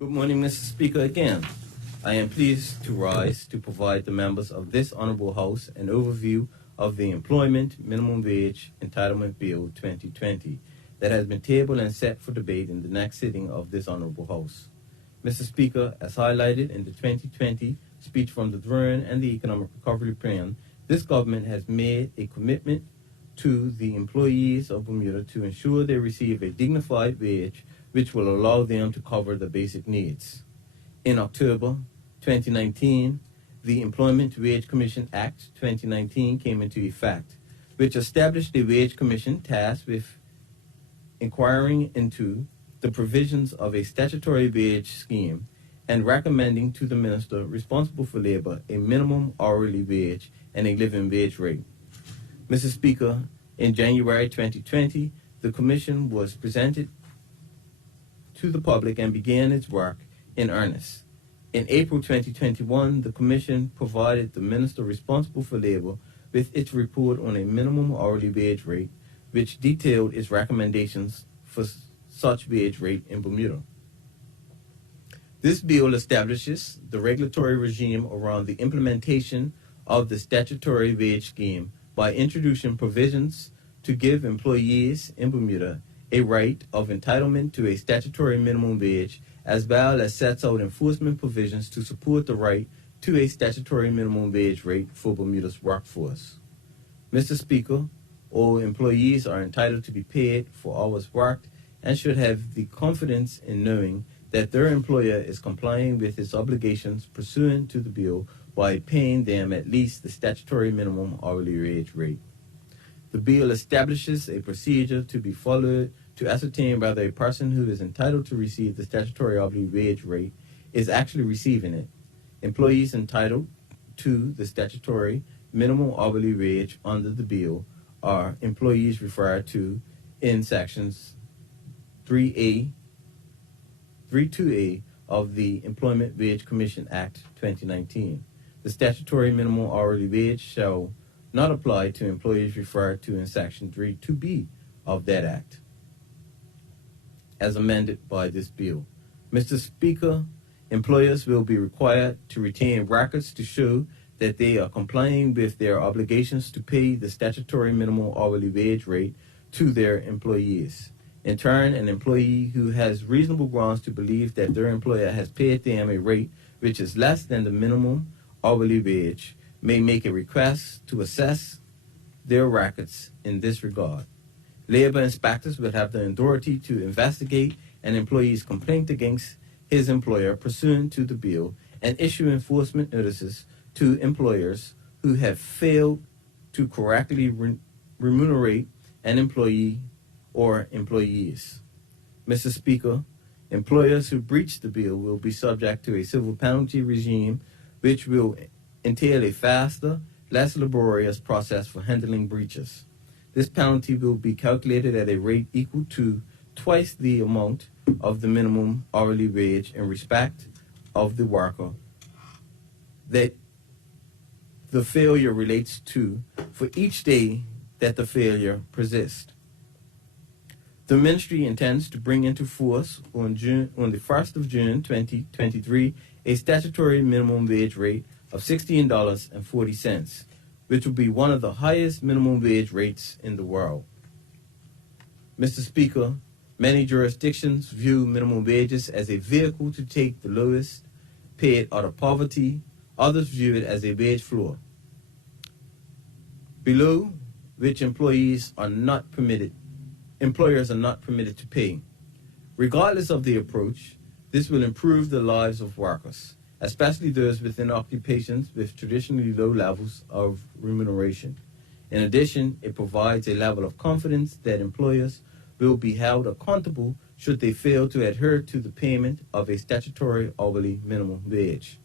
Good morning, Mr. Speaker, again. I am pleased to rise to provide the members of this Honorable House an overview of the Employment Minimum Wage Entitlement Bill 2020 that has been tabled and set for debate in the next sitting of this Honorable House. Mr. Speaker, as highlighted in the 2020 speech from the throne and the Economic Recovery Plan, this government has made a commitment to the employees of Bermuda to ensure they receive a dignified wage which will allow them to cover the basic needs. In October 2019, the Employment Wage Commission Act 2019 came into effect, which established a wage commission tasked with inquiring into the provisions of a statutory wage scheme and recommending to the minister responsible for labor a minimum hourly wage and a living wage rate. Mr. Speaker, in January 2020, the commission was presented to the public and began its work in earnest. In April 2021, the Commission provided the Minister responsible for labor with its report on a minimum hourly wage rate, which detailed its recommendations for such wage rate in Bermuda. This bill establishes the regulatory regime around the implementation of the statutory wage scheme by introducing provisions to give employees in Bermuda a right of entitlement to a statutory minimum wage, as well as sets out enforcement provisions to support the right to a statutory minimum wage rate for Bermuda's workforce. Mr. Speaker, all employees are entitled to be paid for hours worked and should have the confidence in knowing that their employer is complying with its obligations pursuant to the bill by paying them at least the statutory minimum hourly wage rate. The bill establishes a procedure to be followed to ascertain whether a person who is entitled to receive the statutory hourly wage rate is actually receiving it. Employees entitled to the statutory minimum hourly wage under the bill are employees referred to in sections 3A, 32A of the Employment Wage Commission Act 2019. The statutory minimum hourly wage shall not apply to employees referred to in Section 32B of that Act, as amended by this bill. Mr. Speaker, employers will be required to retain records to show that they are complying with their obligations to pay the statutory minimum hourly wage rate to their employees. In turn, an employee who has reasonable grounds to believe that their employer has paid them a rate which is less than the minimum hourly wage may make a request to assess their records in this regard. Labor inspectors will have the authority to investigate an employee's complaint against his employer pursuant to the bill and issue enforcement notices to employers who have failed to correctly remunerate an employee or employees. Mr. Speaker, employers who breach the bill will be subject to a civil penalty regime which will entail a faster, less laborious process for handling breaches. This penalty will be calculated at a rate equal to twice the amount of the minimum hourly wage in respect of the worker that the failure relates to for each day that the failure persists. The Ministry intends to bring into force on the 1st of June 2023 a statutory minimum wage rate of $16.40, which will be one of the highest minimum wage rates in the world. Mr. Speaker, many jurisdictions view minimum wages as a vehicle to take the lowest paid out of poverty. Others view it as a wage floor, below which employers are not permitted to pay. Regardless of the approach, this will improve the lives of workers, especially those within occupations with traditionally low levels of remuneration. In addition, it provides a level of confidence that employers will be held accountable should they fail to adhere to the payment of a statutory hourly minimum wage.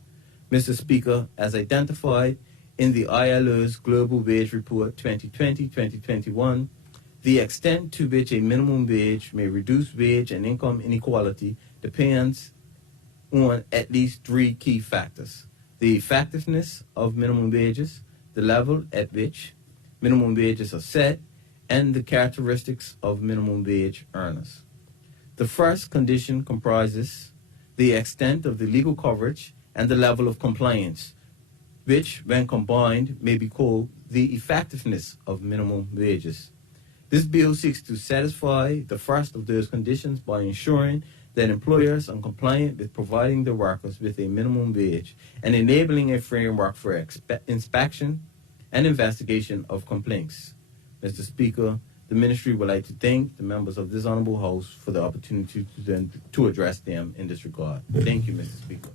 Mr. Speaker, as identified in the ILO's Global Wage Report 2020-2021, the extent to which a minimum wage may reduce wage and income inequality depends on at least three key factors: the effectiveness of minimum wages, the level at which minimum wages are set, and the characteristics of minimum wage earners. The first condition comprises the extent of the legal coverage, and the level of compliance, which, when combined, may be called the effectiveness of minimum wages. This bill seeks to satisfy the first of those conditions by ensuring that employers are compliant with providing their workers with a minimum wage and enabling a framework for inspection and investigation of complaints. Mr. Speaker, the Ministry would like to thank the members of this Honorable House for the opportunity to address them in this regard. Thank you, Mr. Speaker.